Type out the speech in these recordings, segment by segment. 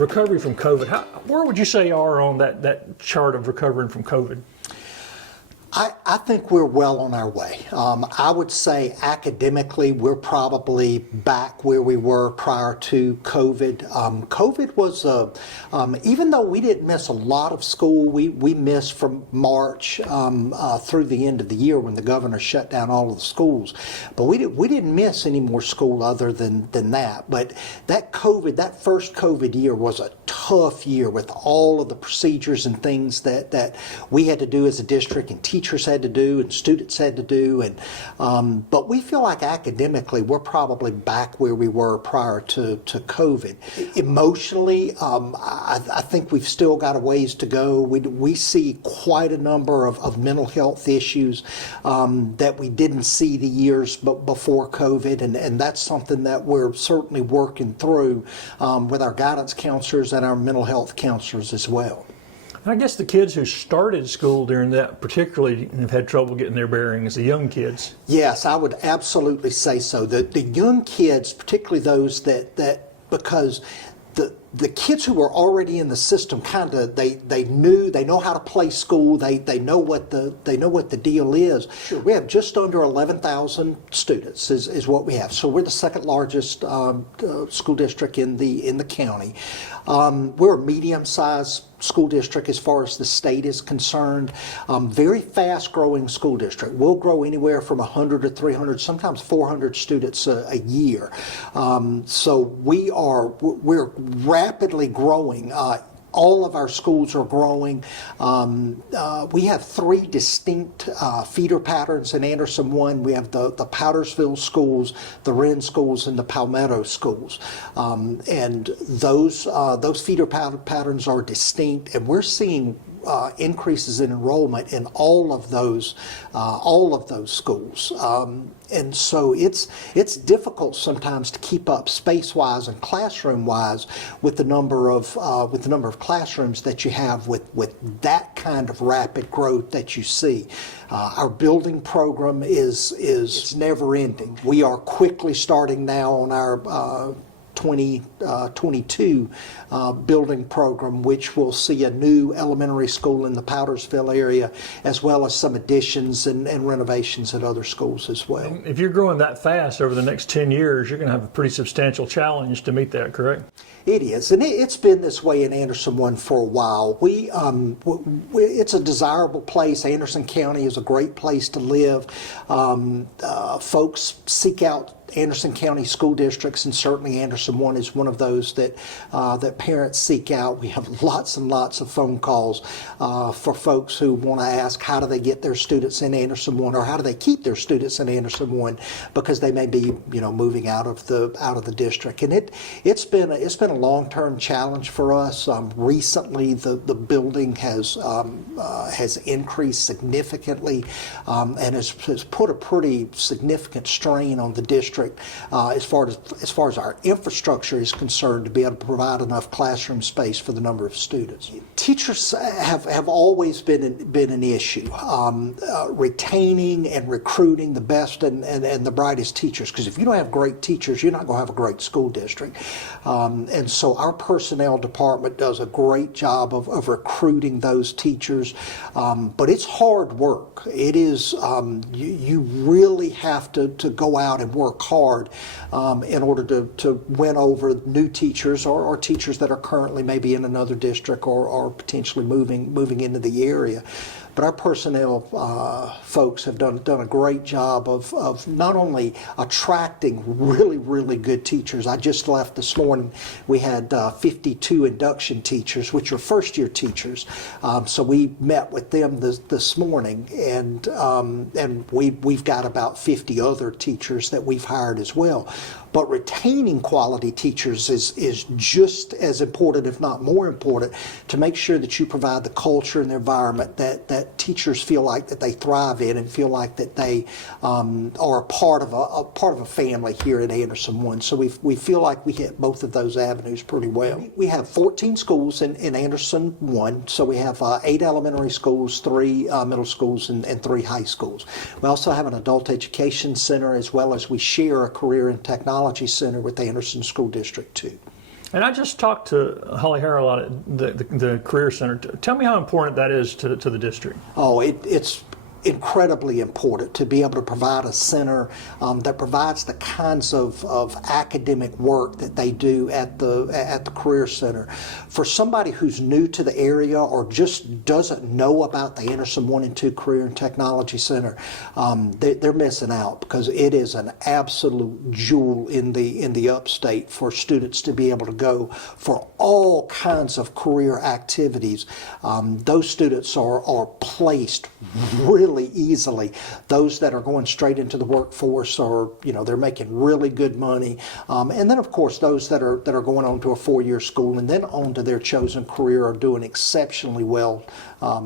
recovery from COVID, where would you say you are on that chart of recovering from COVID? I think we're well on our way. I would say academically, we're probably back where we were prior to COVID. COVID was, even though we didn't miss a lot of school, we missed from March through the end of the year when the governor shut down all of the schools. But we didn't miss any more school other than that. But that first COVID year was a tough year with all of the procedures and things that we had to do as a district and teachers had to do and students had to do, and but we feel like academically we're probably back where we were prior to COVID. Emotionally, I think we've still got a ways to go. We see quite a number of mental health issues that we didn't see the years before COVID, and that's something that we're certainly working through with our guidance counselors and our mental health counselors as well. I guess the kids who started school during that particularly have had trouble getting their bearings, the young kids. Yes, I would absolutely say so. The young kids, particularly those that because the kids who were already in the system kind of they know how to play school, they know what the deal is. Sure. We have just under 11,000 students is what we have. So we're the second largest school district in the county. We're a medium-sized school district as far as the state is concerned. Very fast-growing school district. We'll grow anywhere from 100 to 300, sometimes 400 students a year. So we're rapidly growing. All of our schools are growing. We have three distinct feeder patterns in Anderson 1. We have the Powdersville schools, the Wren schools, and the Palmetto schools. And those feeder patterns are distinct, and we're seeing increases in enrollment in all of those schools. And so it's difficult sometimes to keep up space-wise and classroom-wise with the number of classrooms that you have with that kind of rapid growth that you see. Our building program is never-ending. We are quickly starting now on our 2022 building program, which will see a new elementary school in the Powdersville area, as well as some additions and renovations at other schools as well. If you're growing that fast over the next 10 years, you're going to have a pretty substantial challenge to meet that, correct? It is, and it's been this way in Anderson 1 for a while. It's a desirable place. Anderson County is a great place to live. Folks seek out Anderson County school districts, and certainly Anderson 1 is one of those that parents seek out. We have lots and lots of phone calls for folks who want to ask how do they get their students in Anderson 1, or how do they keep their students in Anderson 1, because they may be moving out of the district. And it's been a long-term challenge for us. Recently, the building has increased significantly and has put a pretty significant strain on the district. As far as our infrastructure is concerned, to be able to provide enough classroom space for the number of students. Teachers have always been an issue. Retaining and recruiting the best and the brightest teachers, because if you don't have great teachers, you're not going to have a great school district. And so our personnel department does a great job of recruiting those teachers, but it's hard work. It is, you really have to go out and work hard in order to win over new teachers or teachers that are currently maybe in another district or potentially moving into the area. But our personnel folks have done a great job of not only attracting really good teachers. I just left this morning. We had 52 induction teachers, which are first-year teachers. So we met with them this morning, and we've got about 50 other teachers that we've hired as well. But retaining quality teachers is just as important, if not more important, to make sure that you provide the culture and the environment that teachers feel like that they thrive in and feel like that they are a part of a family here at Anderson 1. So we feel like we hit both of those avenues pretty well. We have 14 schools in Anderson 1. So we have 8 elementary schools, 3 middle schools, and 3 high schools. We also have an adult education center, as well as we share a career and technology center with Anderson School District 2. And I just talked to Holly Harrell at the Career Center. Tell me how important that is to the district. Oh, it's incredibly important to be able to provide a center that provides the kinds of academic work that they do at the Career Center. For somebody who's new to the area or just doesn't know about the Anderson 1 and 2 Career and Technology Center, they're missing out, because it is an absolute jewel in the upstate for students to be able to go for all kinds of career activities. Those students are placed really easily. Those that are going straight into the workforce are, they're making really good money. And then, of course, those that are going on to a 4-year school and then on to their chosen career are doing exceptionally well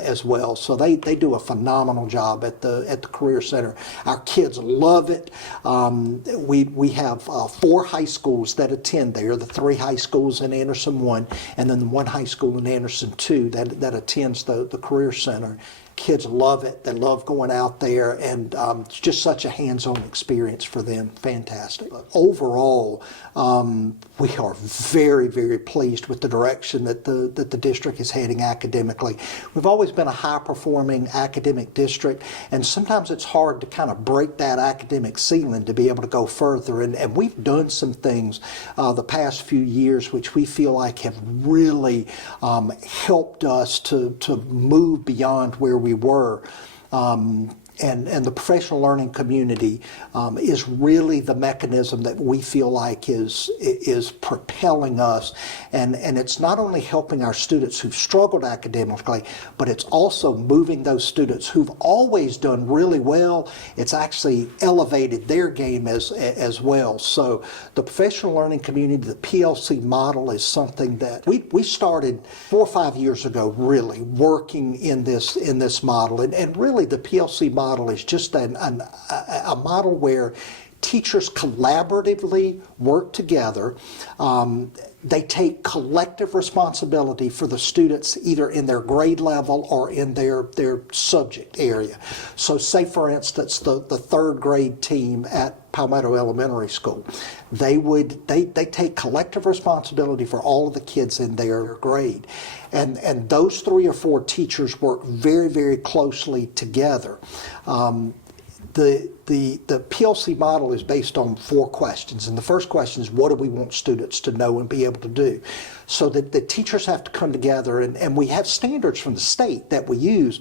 as well. So they do a phenomenal job at the Career Center. Our kids love it. We have 4 high schools that attend there, the 3 high schools in Anderson 1, and then the 1 high school in Anderson 2 that attends the Career Center. Kids love it. They love going out there, and it's just such a hands-on experience for them. Fantastic. Overall, we are very, very pleased with the direction that the district is heading academically. We've always been a high-performing academic district, and sometimes it's hard to kind of break that academic ceiling to be able to go further. And we've done some things the past few years which we feel like have really helped us to move beyond where we were. And the professional learning community is really the mechanism that we feel like is propelling us. And it's not only helping our students who've struggled academically, but it's also moving those students who've always done really well. It's actually elevated their game as well. So the professional learning community, the PLC model, is something that we started 4 or 5 years ago, really working in this model. And really the PLC model is just a model where teachers collaboratively work together. They take collective responsibility for the students either in their grade level or in their subject area. So say, for instance, the 3rd grade team at Palmetto Elementary School, they take collective responsibility for all of the kids in their grade. And those 3 or 4 teachers work very, very closely together. The PLC model is based on 4 questions. And the first question is, what do we want students to know and be able to do? So that the teachers have to come together, and we have standards from the state that we use,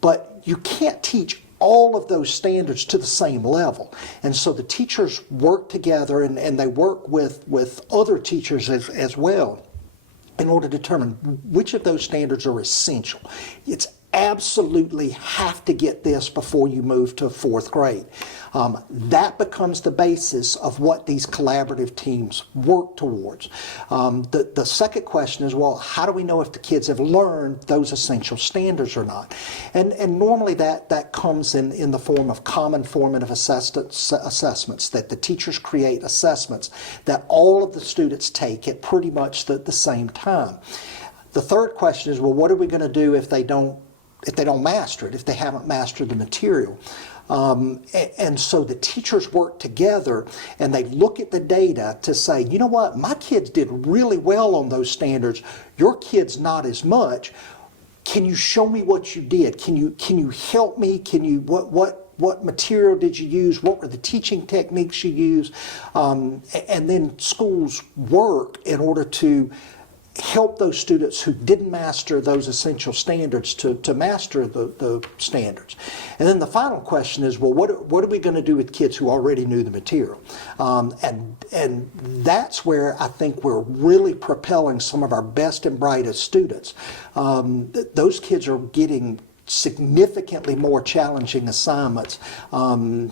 but you can't teach all of those standards to the same level. And so the teachers work together, and they work with other teachers as well in order to determine which of those standards are essential. It's absolutely have to get this before you move to 4th grade. That becomes the basis of what these collaborative teams work towards. The second question is, well, how do we know if the kids have learned those essential standards or not? And normally that comes in the form of common formative assessments, that the teachers create assessments that all of the students take at pretty much the same time. The third question is, well, what are we going to do if they don't master it, if they haven't mastered the material? And so the teachers work together, and they look at the data to say, you know what, my kids did really well on those standards, your kids not as much. Can you show me what you did? Can you help me? What material did you use? What were the teaching techniques you used? And then schools work in order to help those students who didn't master those essential standards to master the standards. And then the final question is, well, what are we going to do with kids who already knew the material? And that's where I think we're really propelling some of our best and brightest students. Those kids are getting significantly more challenging assignments, and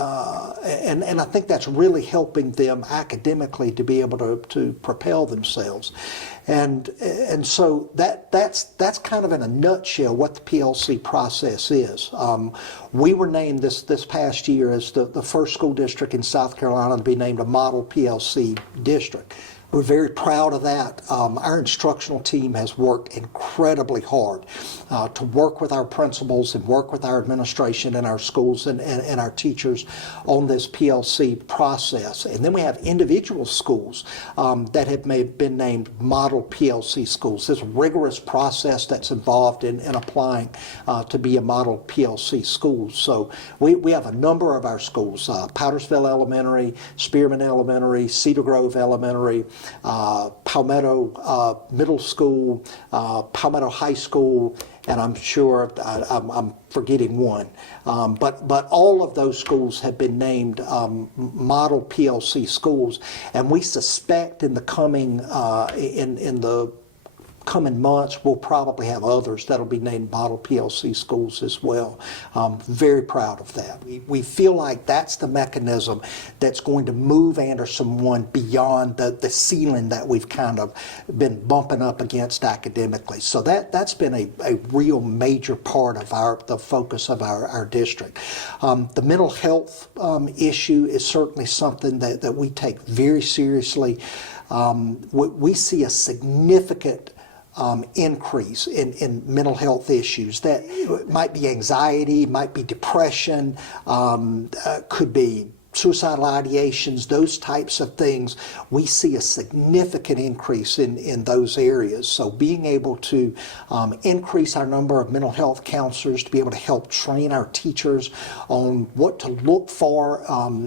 I think that's really helping them academically to be able to propel themselves, and so that's kind of in a nutshell what the PLC process is. We were named this past year as the first school district in South Carolina to be named a model PLC district. We're very proud of that. Our instructional team has worked incredibly hard to work with our principals and work with our administration and our schools and our teachers on this PLC process. And then we have individual schools that have been named model PLC schools. This rigorous process that's involved in applying to be a model PLC school. So we have a number of our schools, Powdersville Elementary, Spearman Elementary, Cedar Grove Elementary, Palmetto Middle School, Palmetto High School, and I'm sure I'm forgetting one. But all of those schools have been named model PLC schools, and we suspect in the coming in the coming months, we'll probably have others that'll be named model PLC schools as well. Very proud of that. We feel like that's the mechanism that's going to move Anderson One beyond the ceiling that we've kind of been bumping up against academically. So that's been a real major part of the focus of our district. The mental health issue is certainly something that we take very seriously. We see a significant increase in mental health issues. That might be anxiety, might be depression, could be suicidal ideations, those types of things. We see a significant increase in those areas. So being able to increase our number of mental health counselors, to be able to help train our teachers on what to look for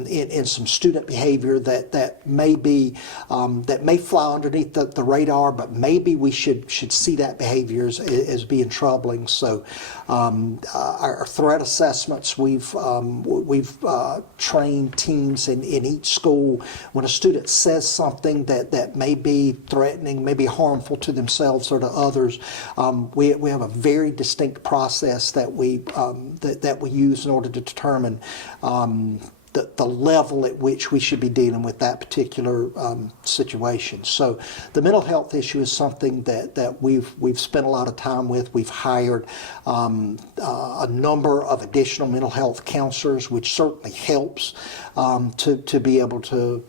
in some student behavior that may fly underneath the radar, but maybe we should see that behavior as being troubling. So our threat assessments, we've trained teams in each school. When a student says something that may be threatening, may be harmful to themselves or to others, we have a very distinct process that we use in order to determine the level at which we should be dealing with that particular situation. So the mental health issue is something that we've spent a lot of time with. We've hired a number of additional mental health counselors, which certainly helps to be able to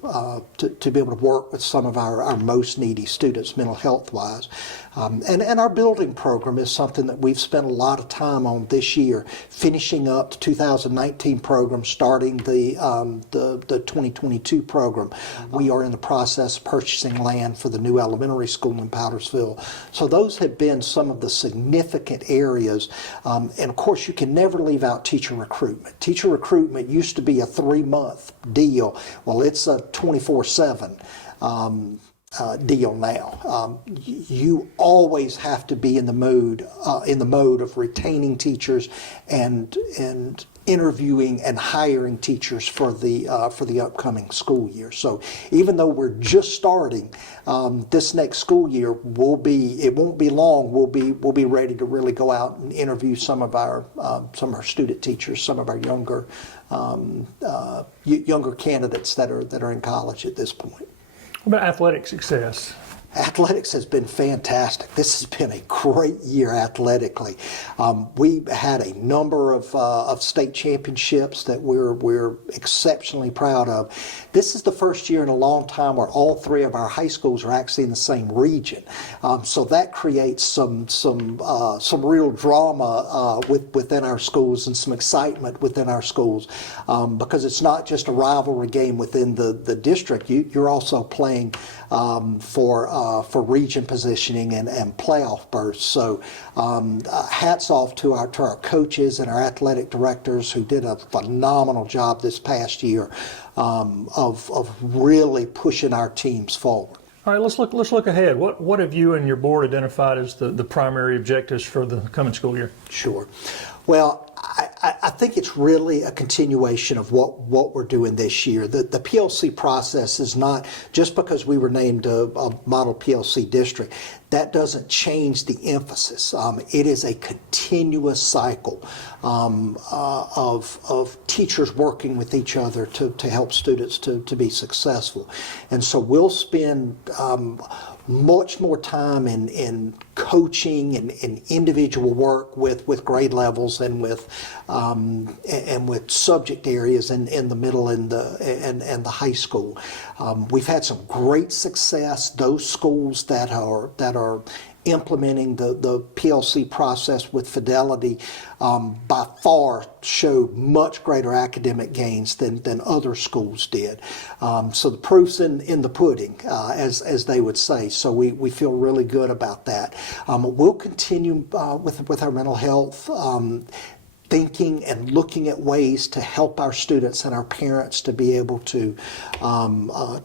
work with some of our most needy students mental health wise. And our building program is something that we've spent a lot of time on this year, finishing up the 2019 program, starting the 2022 program. We are in the process of purchasing land for the new elementary school in Powdersville. So those have been some of the significant areas. And of course, you can never leave out teacher recruitment. Teacher recruitment used to be a 3-month deal. Well, it's a 24/7. Deal now. You always have to be in the mode of retaining teachers and interviewing and hiring teachers for the upcoming school year. So even though we're just starting, this next school year it won't be long. We'll be ready to really go out and interview some of our student teachers, some of our younger candidates that are in college at this point. What about athletic success? Athletics has been fantastic. This has been a great year athletically. We had a number of state championships that we're exceptionally proud of. This is the first year in a long time where all 3 of our high schools are actually in the same region. So that creates some real drama within our schools and some excitement within our schools because it's not just a rivalry game within the district. You're also playing for region positioning and playoff berths. So hats off to our coaches and our athletic directors who did a phenomenal job this past year of really pushing our teams forward. All right, let's look ahead. What have you and your board identified as the primary objectives for the coming school year? Sure. Well, I think it's really a continuation of what we're doing this year. The PLC process is not just because we were named a model PLC district. That doesn't change the emphasis. It is a continuous cycle of teachers working with each other to help students to be successful. And so we'll spend much more time in coaching and individual work with grade levels and with subject areas in the middle and the high school. We've had some great success. Those schools that are implementing the PLC process with fidelity by far showed much greater academic gains than other schools did. So the proof's in the pudding, as they would say. So we feel really good about that. We'll continue with our mental health thinking and looking at ways to help our students and our parents to be able to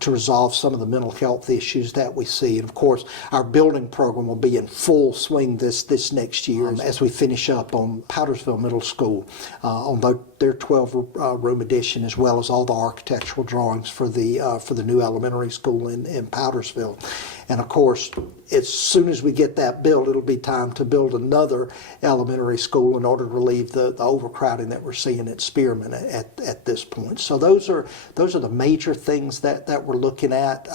resolve some of the mental health issues that we see. And of course, our building program will be in full swing this next year as we finish up on Powdersville Middle School on their 12-room addition, as well as all the architectural drawings for the new elementary school in Powdersville. And of course, as soon as we get that built, it'll be time to build another elementary school in order to relieve the overcrowding that we're seeing at Spearman at this point. So those are the major things that we're looking at.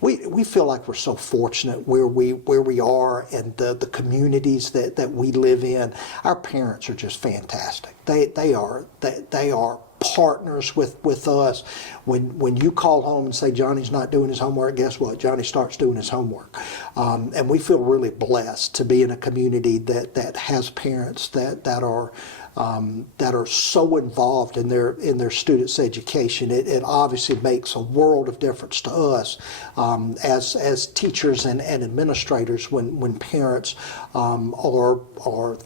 We feel like we're so fortunate where we are and the communities that we live in. Our parents are just fantastic. They are partners with us. When you call home and say Johnny's not doing his homework, guess what? Johnny starts doing his homework. And we feel really blessed to be in a community that has parents that are so involved in their students' education. It obviously makes a world of difference to us as teachers and administrators when parents are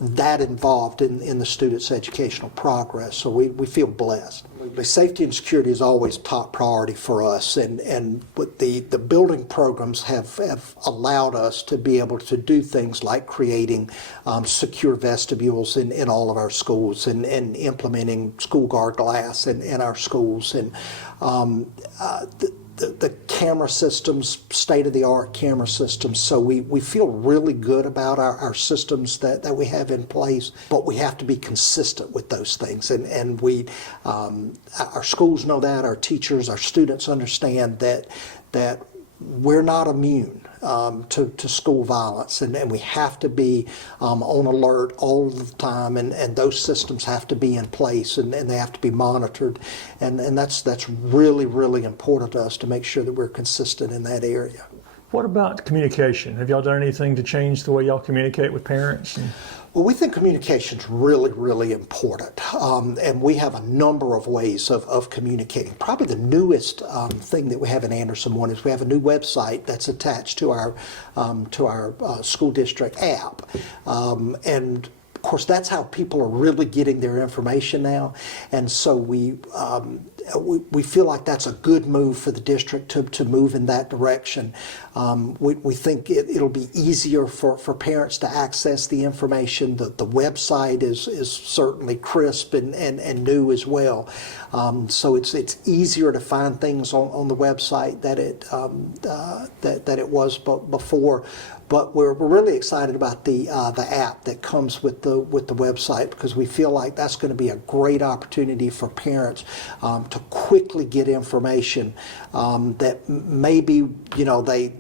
that involved in the students' educational progress. So we feel blessed. Safety and security is always top priority for us, and what the building programs have allowed us to be able to do things like creating secure vestibules in all of our schools and implementing school guard glass in our schools, and the camera systems, state-of-the-art camera systems. So we feel really good about our systems that we have in place, but we have to be consistent with those things. And our schools know that, our teachers, our students understand that we're not immune to school violence, and we have to be on alert all the time, and those systems have to be in place, and they have to be monitored, and that's really, really important to us to make sure that we're consistent in that area. What about communication? Have y'all done anything to change the way y'all communicate with parents? Well, we think communication is really, really important, and we have a number of ways of communicating. Probably the newest thing that we have in Anderson One is we have a new website that's attached to our school district app, and of course that's how people are really getting their information now, and so we feel like that's a good move for the district to move in that direction. We think it'll be easier for parents to access the information. The website is certainly crisp and new as well. So it's easier to find things on the website that it was before. But we're really excited about the app that comes with the website, because we feel like that's going to be a great opportunity for parents to quickly get information that maybe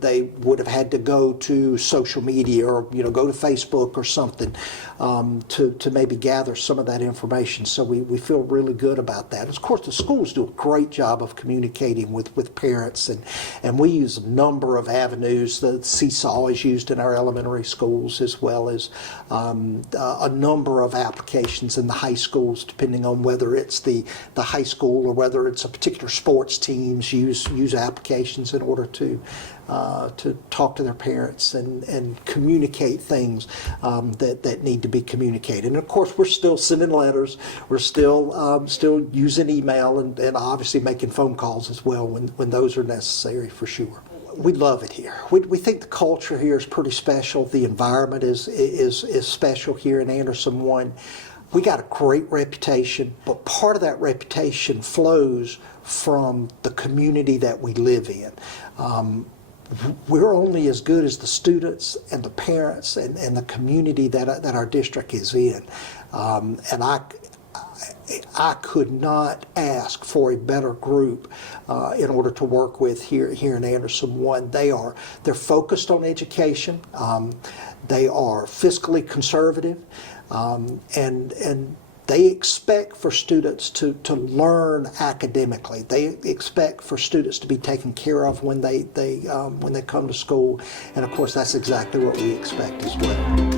they would have had to go to social media or go to Facebook or something to maybe gather some of that information. So we feel really good about that. And of course, the schools do a great job of communicating with parents, and we use a number of avenues. The Seesaw is used in our elementary schools, as well as a number of applications in the high schools, depending on whether it's the high school or whether it's a particular sports teams use applications in order to talk to their parents and communicate things that need to be communicated. And of course, we're still sending letters. We're still using email and obviously making phone calls as well when those are necessary, for sure. We love it here. We think the culture here is pretty special. The environment is special here in Anderson One. We got a great reputation, but part of that reputation flows from the community that we live in. We're only as good as the students and the parents and the community that our district is in. And I could not ask for a better group in order to work with here in Anderson One. They're focused on education. They are fiscally conservative, and they expect for students to learn academically. They expect for students to be taken care of when they come to school, and of course that's exactly what we expect as well.